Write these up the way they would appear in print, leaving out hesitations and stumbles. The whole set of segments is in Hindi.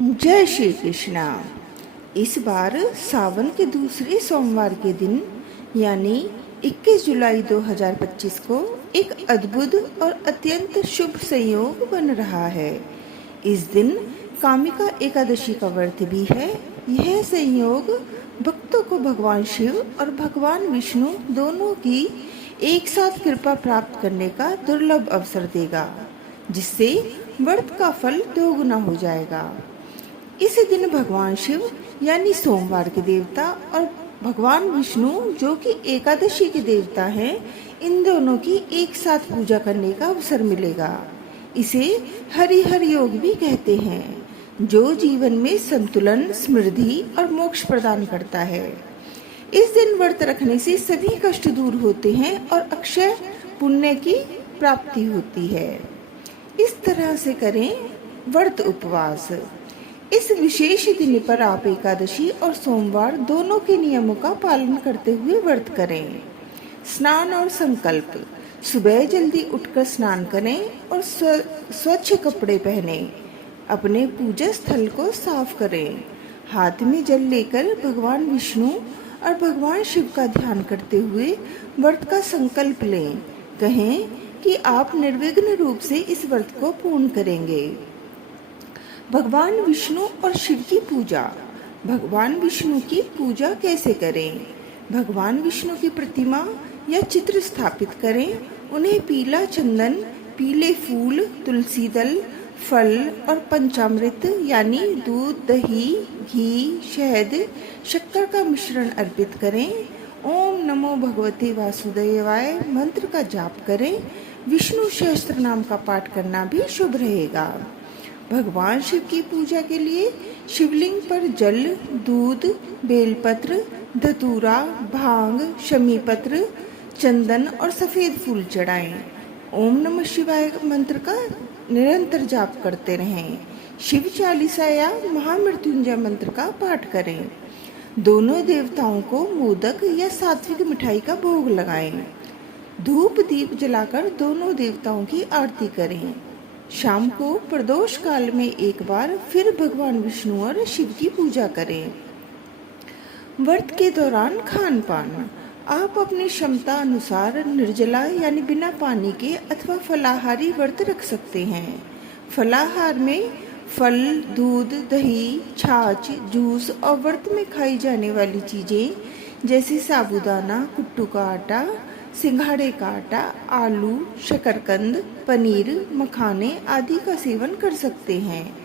जय श्री कृष्णा। इस बार सावन के दूसरे सोमवार के दिन यानी 21 जुलाई 2025 को एक अद्भुत और अत्यंत शुभ संयोग बन रहा है। इस दिन कामिका एकादशी का व्रत भी है। यह संयोग भक्तों को भगवान शिव और भगवान विष्णु दोनों की एक साथ कृपा प्राप्त करने का दुर्लभ अवसर देगा, जिससे व्रत का फल दोगुना हो जाएगा। इस दिन भगवान शिव यानी सोमवार के देवता और भगवान विष्णु जो कि एकादशी के देवता हैं, इन दोनों की एक साथ पूजा करने का अवसर मिलेगा। इसे हरिहर योग भी कहते हैं, जो जीवन में संतुलन, समृद्धि और मोक्ष प्रदान करता है। इस दिन व्रत रखने से सभी कष्ट दूर होते हैं और अक्षय पुण्य की प्राप्ति होती है। इस तरह से करें व्रत उपवास। इस विशेष दिन पर आप एकादशी और सोमवार दोनों के नियमों का पालन करते हुए व्रत करें। स्नान और संकल्प। सुबह जल्दी उठकर स्नान करें और स्वच्छ कपड़े पहनें। अपने पूजा स्थल को साफ करें। हाथ में जल लेकर भगवान विष्णु और भगवान शिव का ध्यान करते हुए व्रत का संकल्प लें। कहें कि आप निर्विघ्न रूप से इस व्रत को पूर्ण करेंगे। भगवान विष्णु और शिव की पूजा। भगवान विष्णु की पूजा कैसे करें? भगवान विष्णु की प्रतिमा या चित्र स्थापित करें। उन्हें पीला चंदन, पीले फूल, तुलसी दल, फल और पंचामृत यानी दूध, दही, घी, शहद, शक्कर का मिश्रण अर्पित करें। ओम नमो भगवते वासुदेवाय मंत्र का जाप करें। विष्णु सहस्त्र नाम का पाठ करना भी शुभ रहेगा। भगवान शिव की पूजा के लिए शिवलिंग पर जल, दूध, बेलपत्र, धतूरा, भांग, शमीपत्र, चंदन और सफेद फूल चढ़ाएं। ओम नमः शिवाय मंत्र का निरंतर जाप करते रहें। शिव चालीसा या महामृत्युंजय मंत्र का पाठ करें। दोनों देवताओं को मोदक या सात्विक मिठाई का भोग लगाएं। धूप दीप जलाकर दोनों देवताओं की आरती करें। शाम को प्रदोष काल में एक बार फिर भगवान विष्णु और शिव की पूजा करें। व्रत के दौरान खान पान। आप अपनी क्षमता अनुसार निर्जला यानी बिना पानी के अथवा फलाहारी व्रत रख सकते हैं। फलाहार में फल, दूध, दही, छाछ, जूस और व्रत में खाई जाने वाली चीजें जैसे साबूदाना, कुट्टू का आटा, सिंघाड़े का आटा, आलू, शकरकंद, पनीर, मखाने आदि का सेवन कर सकते हैं।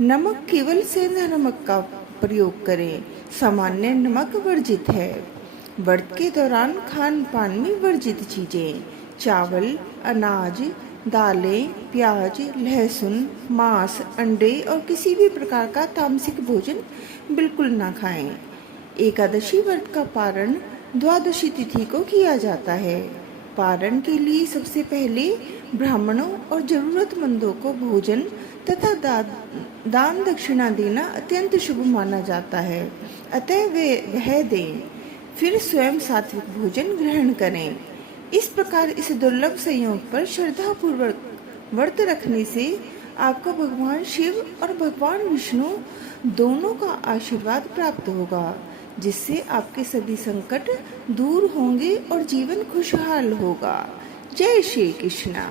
नमक केवल सेंधा नमक का प्रयोग करें। सामान्य नमक वर्जित है। व्रत के दौरान खान पान में वर्जित चीजें चावल, अनाज, दालें, प्याज, लहसुन, मांस, अंडे और किसी भी प्रकार का तामसिक भोजन बिल्कुल ना खाएं। एकादशी व्रत का पारण द्वादशी तिथि को किया जाता है। पारण के लिए सबसे पहले ब्राह्मणों और जरूरतमंदों को भोजन तथा दान दक्षिणा देना अत्यंत शुभ माना जाता है, अतः वह दें। फिर स्वयं सात्विक भोजन ग्रहण करें। इस प्रकार इस दुर्लभ संयोग पर श्रद्धापूर्वक व्रत रखने से आपको भगवान शिव और भगवान विष्णु दोनों का आशीर्वाद प्राप्त होगा, जिससे आपके सभी संकट दूर होंगे और जीवन खुशहाल होगा। जय श्री कृष्णा।